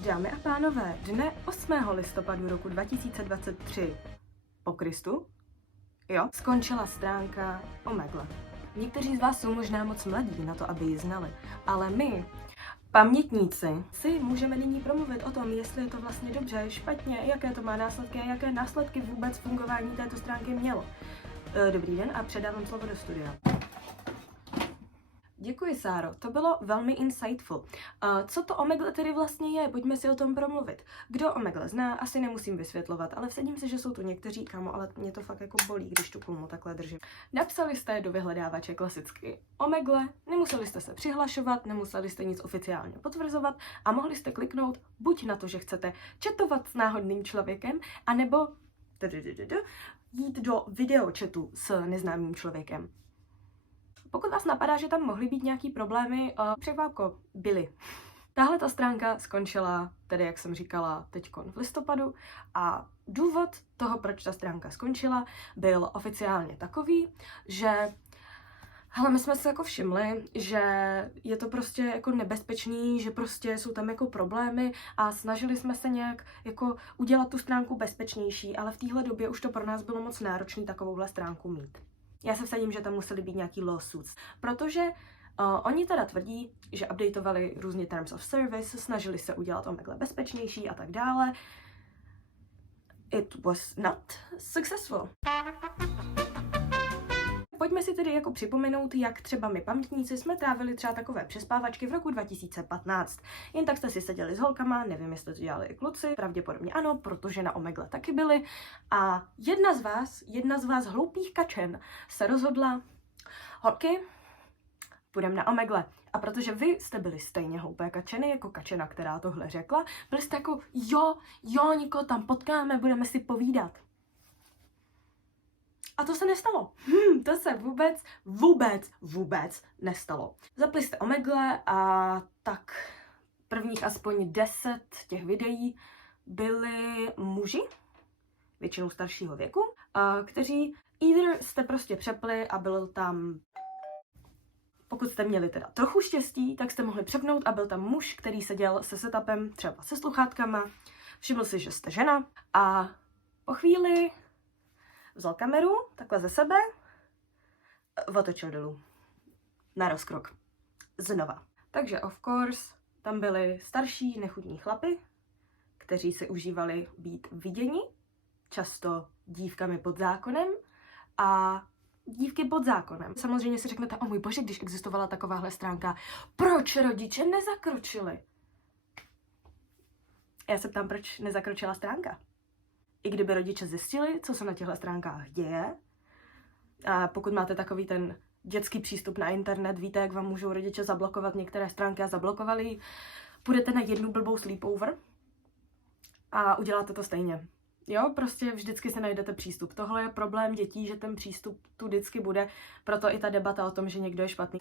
Dámy a pánové, dne 8. listopadu roku 2023 po Kristu, skončila stránka Omegle. Někteří z vás jsou možná moc mladí na to, aby ji znali, ale my, pamětníci, si můžeme nyní promluvit o tom, jestli je to vlastně dobře, špatně, jaké to má následky a jaké následky vůbec fungování této stránky mělo. Dobrý den a předávám slovo do studia. Děkuji, Sáro, to bylo velmi insightful. Co to Omegle tedy vlastně je? Pojďme si o tom promluvit. Kdo Omegle zná, asi nemusím vysvětlovat, ale vsadím si, že jsou tu někteří, kámo, ale mě to fakt jako bolí, když tu kulmu takhle držím. Napsali jste do vyhledávače klasicky Omegle, nemuseli jste se přihlašovat, nemuseli jste nic oficiálně potvrzovat a mohli jste kliknout buď na to, že chcete chatovat s náhodným člověkem, anebo jít do videochatu s neznámým člověkem. Pokud vás napadá, že tam mohly být nějaký problémy, překvápko, byly. Tahle ta stránka skončila, tedy jak jsem říkala, teďkon v listopadu a důvod toho, proč ta stránka skončila, byl oficiálně takový, že my jsme se jako všimli, že je to prostě jako nebezpečný, že prostě jsou tam jako problémy a snažili jsme se nějak jako udělat tu stránku bezpečnější, ale v téhle době už to pro nás bylo moc náročné takovouhle stránku mít. Já se vsadím, že tam museli být nějaký lawsuits, protože oni teda tvrdí, že updateovali různě terms of service, snažili se udělat Omegle bezpečnější a tak dále. It was not successful. Pojďme si tedy jako připomenout, jak třeba my pamětníci jsme trávili třeba takové přespávačky v roku 2015. Jen tak jste si seděli s holkama, nevím, jestli to dělali i kluci, pravděpodobně ano, protože na Omegle taky byli. A jedna z vás hloupých kačen se rozhodla, holky, půjdeme na Omegle. A protože vy jste byli stejně hloupé kačeny, jako kačena, která tohle řekla, byli jste jako, jo, někoho tam potkáme, budeme si povídat. A to se nestalo. To se vůbec nestalo. Zapli jste Omegle a tak prvních aspoň 10 těch videí byli muži, většinou staršího věku, kteří jste prostě přepli a byl tam, pokud jste měli teda trochu štěstí, tak jste mohli přepnout a byl tam muž, který seděl se setupem, třeba se sluchátkama, všiml si, že jste žena a po chvíli vzal kameru, takhle ze sebe, otočil dolů. Na rozkrok. Znova. Takže of course, tam byli starší, nechutní chlapi, kteří si užívali být viděni, často dívkami pod zákonem a dívky pod zákonem. Samozřejmě si řeknete, o můj bože, když existovala takováhle stránka, proč rodiče nezakročili? Já se ptám, proč nezakročila stránka. I kdyby rodiče zjistili, co se na těchto stránkách děje, a pokud máte takový ten dětský přístup na internet, víte, jak vám můžou rodiče zablokovat některé stránky a zablokovali ji, půjdete na jednu blbou sleepover a uděláte to stejně. Jo, prostě vždycky si najdete přístup. Tohle je problém dětí, že ten přístup tu vždycky bude, proto i ta debata o tom, že někdo je špatný.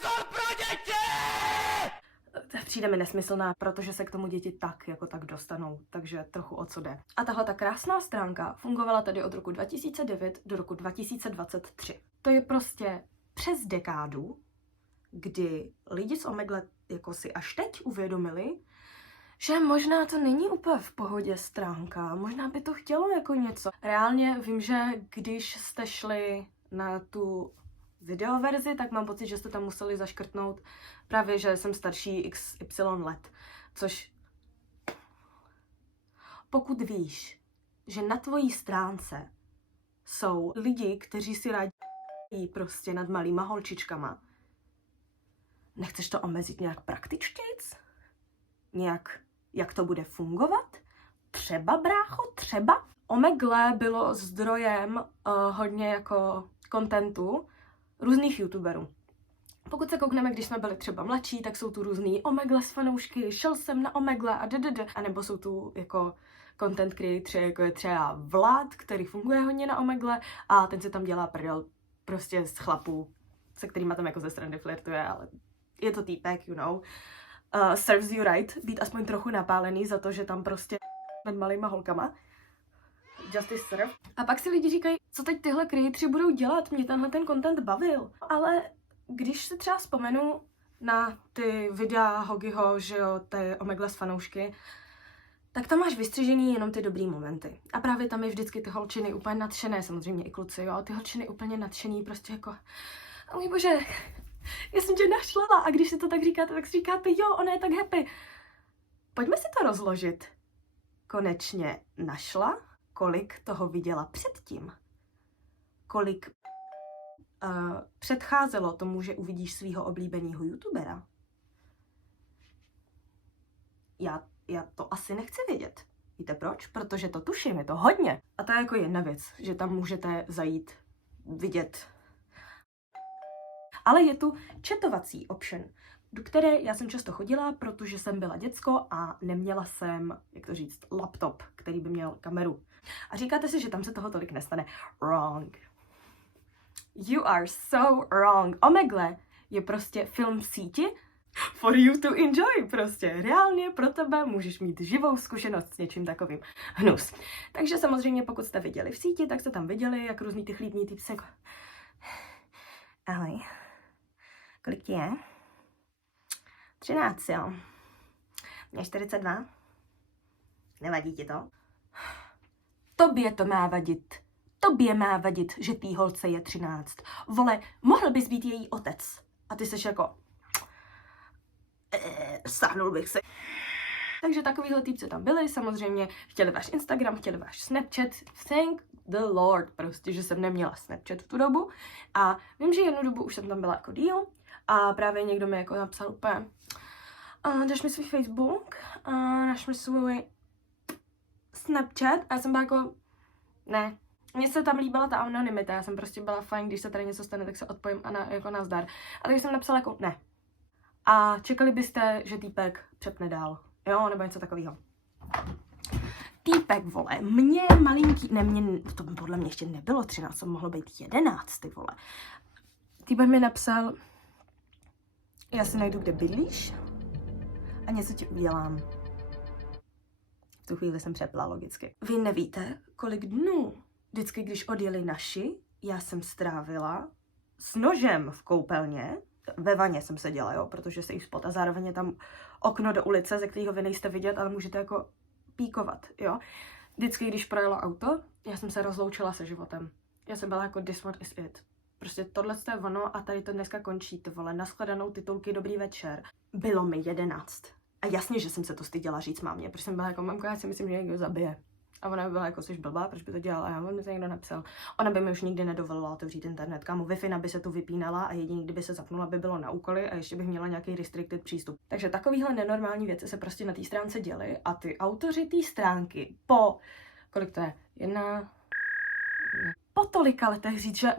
Přijde mi nesmyslná, protože se k tomu děti tak dostanou, takže trochu o co jde. A tahle ta krásná stránka fungovala tedy od roku 2009 do roku 2023. To je prostě přes dekádu, kdy lidi z Omegle jako si až teď uvědomili, že možná to není úplně v pohodě stránka, možná by to chtělo jako něco. Reálně vím, že když jste šli na tu videoverzi, tak mám pocit, že jste tam museli zaškrtnout právě, že jsem starší XY let. Což pokud víš, že na tvojí stránce jsou lidi, kteří si rádi prostě nad malýma holčičkama, nechceš to omezit nějak praktičtějc? Nějak, jak to bude fungovat? Třeba, brácho, třeba? Omegle bylo zdrojem hodně jako kontentu různých youtuberů. Pokud se koukneme, když jsme byli třeba mladší, tak jsou tu různý Omegle fanoušky, šel jsem na Omegle a anebo jsou tu jako content creatoři, jako je třeba Vlad, který funguje hodně na Omegle a ten se tam dělá prdel prostě z chlapů, se kterýma tam jako ze srandy flirtuje, ale je to týpek, you know. Serves you right, být aspoň trochu napálený za to, že tam prostě nad malýma holkama. Justice serve. A pak si lidi říkají, co teď tyhle creatoři budou dělat, mě tenhle ten content bavil. Ale když se třeba vzpomenu na ty videa Hogiho, že jo, ty Omegle fanoušky, tak tam máš vystřižený jenom ty dobrý momenty. A právě tam je vždycky ty holčiny úplně nadšené, samozřejmě i kluci, jo, ty holčiny úplně nadšený, prostě jako, a můj bože, já jsem tě našla, a když si to tak říkáte, tak si říkáte, jo, ona je tak happy. Pojďme si to rozložit. Konečně našla, kolik toho viděla předtím. Kolik předcházelo tomu, že uvidíš svého oblíbeného youtubera. Já to asi nechci vědět. Víte proč? Protože to tuším, je to hodně. A to je jako jedna věc, že tam můžete zajít, vidět. Ale je tu chatovací option, do které já jsem často chodila, protože jsem byla děcko a neměla jsem, jak to říct, laptop, který by měl kameru. A říkáte si, že tam se toho tolik nestane. Wrong. You are so wrong. Omegle je prostě film v síti for you to enjoy prostě. Reálně pro tebe můžeš mít živou zkušenost s něčím takovým. Hnus. Takže samozřejmě pokud jste viděli v síti, tak jste tam viděli, jak různý ty chlípní typci jako... Ahoj. Kolik ti je? 13, jo. Mě 42. Nevadí ti to? Tobě to má vadit. Tobě má vadit, že tý holce je 13. Vole, mohl bys být její otec. A ty seš jako... Sáhnul bych se. Takže takovýhle týpci tam byli, samozřejmě chtěli váš Instagram, chtěli váš Snapchat. Thank the Lord, prostě, že jsem neměla Snapchat v tu dobu. A vím, že jednu dobu už jsem tam byla jako díl. A právě někdo mi jako napsal úplně, dáš mi svůj Facebook, dáš mi svůj Snapchat. A já jsem byla jako, ne. Mně se tam líbila ta anonymita, já jsem prostě byla fajn, když se tady něco stane, tak se odpojím a jako nazdar. A takže jsem napsala jako ne. A čekali byste, že týpek přepne dál, jo, nebo něco takového. Týpek, vole, mě malinký, ne, mě, to podle mě ještě nebylo 13, to mohlo být 11, ty vole. Týpek mi napsal, já si najdu, kde bydlíš a něco ti udělám. V tu chvíli jsem přepla, logicky. Vy nevíte, kolik dnů vždycky, když odjeli naši, já jsem strávila s nožem v koupelně, ve vaně jsem seděla, jo, protože se jí spot a zároveň je tam okno do ulice, ze kterého vy nejste vidět, ale můžete jako píkovat, jo. Vždycky, když projelo auto, já jsem se rozloučila se životem. Já jsem byla jako this one is it. Prostě tohle je ono a tady to dneska končí, ty vole, nashledanou, titulky, dobrý večer. Bylo mi 11. A jasně, že jsem se to styděla říct mámě, protože jsem byla jako, mamko, já si myslím, že někdo zabije. A ona by byla jako, jsi blbá, proč by to dělala? A já mi to někdo napsal. Ona by mi už nikdy nedovolila otevřít internet. Kámo, Wi-Fi by se tu vypínala a jediný, kdyby se zapnula, by bylo na úkoly a ještě bych měla nějaký restricted přístup. Takže takovýhle nenormální věci se prostě na té stránce děly a ty autoři té stránky kolik to je? Po tolika letech říct, že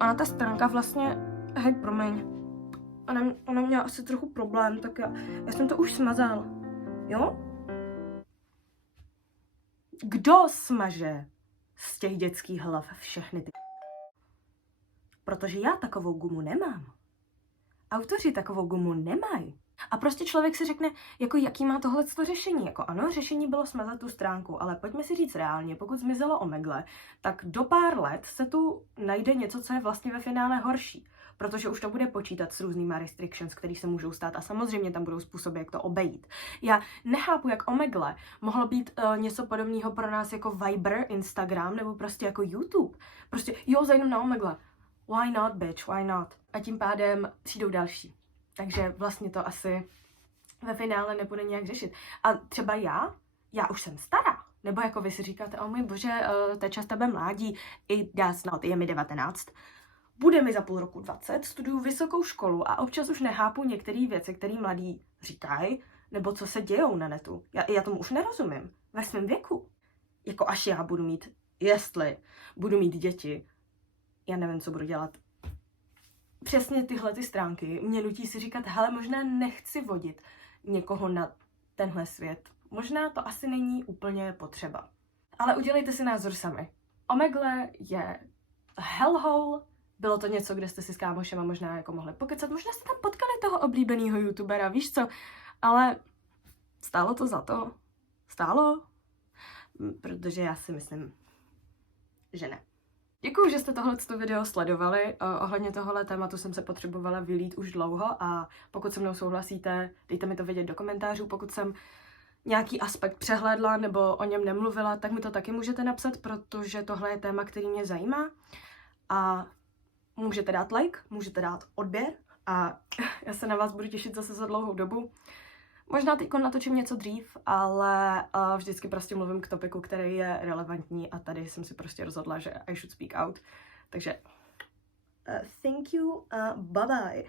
ona ta stránka vlastně, hej, promiň, ona měla asi trochu problém, tak já jsem to už smazal, jo? Kdo smaže z těch dětských hlav všechny ty... Protože já takovou gumu nemám. Autoři takovou gumu nemají. A prostě člověk si řekne, jako jaký má tohleto řešení. Jako ano, řešení bylo smazat tu stránku, ale pojďme si říct reálně, pokud zmizelo Omegle, tak do pár let se tu najde něco, co je vlastně ve finále horší. Protože už to bude počítat s různýma restrictions, které se můžou stát a samozřejmě tam budou způsoby, jak to obejít. Já nechápu, jak Omegle mohlo být něco podobného pro nás jako Viber, Instagram nebo prostě jako YouTube. Prostě jo, zajdu na Omegle. Why not, bitch, why not? A tím pádem přijdou další. Takže vlastně to asi ve finále nebude nějak řešit. A třeba já už jsem stará. Nebo jako vy si říkáte, o můj bože, to je čas tebe mládí, je mi 19. Bude mi za půl roku 20, studuju vysokou školu a občas už nechápu některé věci, které mladí říkají, nebo co se dějou na netu. Já tomu už nerozumím. Ve svém věku. Jako až já budu mít, jestli budu mít děti, já nevím, co budu dělat. Přesně tyhle ty stránky mě nutí si říkat, hele, možná nechci vodit někoho na tenhle svět. Možná to asi není úplně potřeba. Ale udělejte si názor sami. Omegle je hellhole. Bylo to něco, kde jste si s kámošema možná jako mohli pokecat. Možná jste tam potkali toho oblíbeného youtubera, víš co? Ale stálo to za to? Stálo? Protože já si myslím, že ne. Děkuju, že jste tohleto video sledovali. Ohledně tohohle tématu jsem se potřebovala vylít už dlouho a pokud se mnou souhlasíte, dejte mi to vědět do komentářů. Pokud jsem nějaký aspekt přehlédla nebo o něm nemluvila, tak mi to taky můžete napsat, protože tohle je téma, který mě zajímá. A můžete dát like, můžete dát odběr a já se na vás budu těšit zase za dlouhou dobu. Možná teď natočím něco dřív, ale vždycky prostě mluvím k topiku, který je relevantní a tady jsem si prostě rozhodla, že I should speak out. Takže thank you, bye bye.